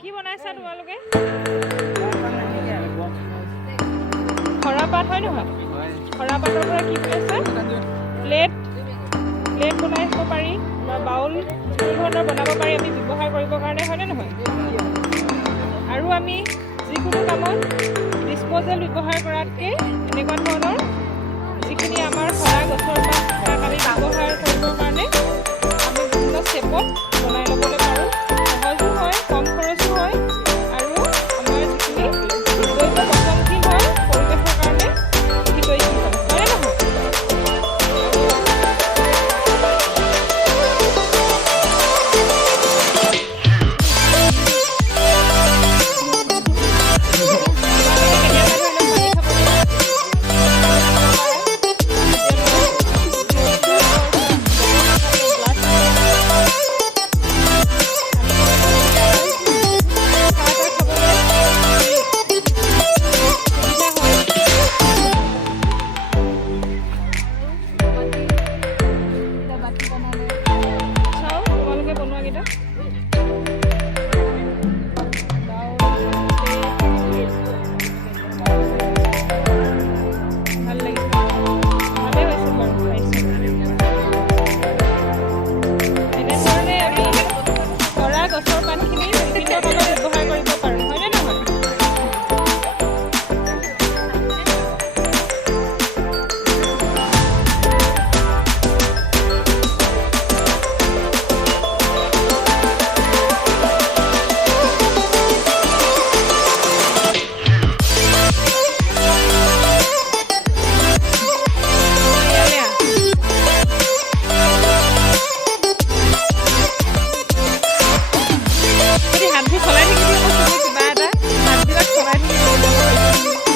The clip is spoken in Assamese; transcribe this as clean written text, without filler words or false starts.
কি বনাইছা তোমালোকে? খৰাপাত হয় নহয়? খৰাপাতৰ পৰা কি বনাইছা? প্লেট বনাই খাব পাৰি বা বাউল যিকোনো ধৰণৰ বনাব পাৰি আমি ব্যৱহাৰ কৰিবৰ কাৰণে, হয়নে নহয়? আৰু আমি যিকোনো কামত ডিছপ'জেল ব্যৱহাৰ কৰাতকৈ এনেকুৱা ধৰণৰ যিখিনি আমাৰ খৰা গছৰ পাত তাক আমি ব্যৱহাৰ কৰিবৰ কাৰণে আমি বিভিন্ন ষ্টেপত বনাই ল'বলৈ পাৰোঁ। সহজো হয়, কম খৰচো হয় আৰু আমাৰ যিখিনি জৈৱ পচনশীল হয় পৰিৱেশৰ কাৰণে হিতৈষী হয়, হয়নে নহয়? চাওঁ তোমালোকে বনোৱাকেইটা ভাল লাগিছে, ভালেই হৈছে বাৰু খাইছোঁ। এনেধৰণে আমি খৰা গছৰ পাতখিনি বিভিন্ন কামত ব্যৱহাৰ কৰিব পাৰোঁ, হয়নে নহয়? ইয়ালে আহ। যদি হাতবোৰ চলাই থাকিবি আকৌ তুমি কিবা এটা হাতবিলাক চলাই থাকিবি।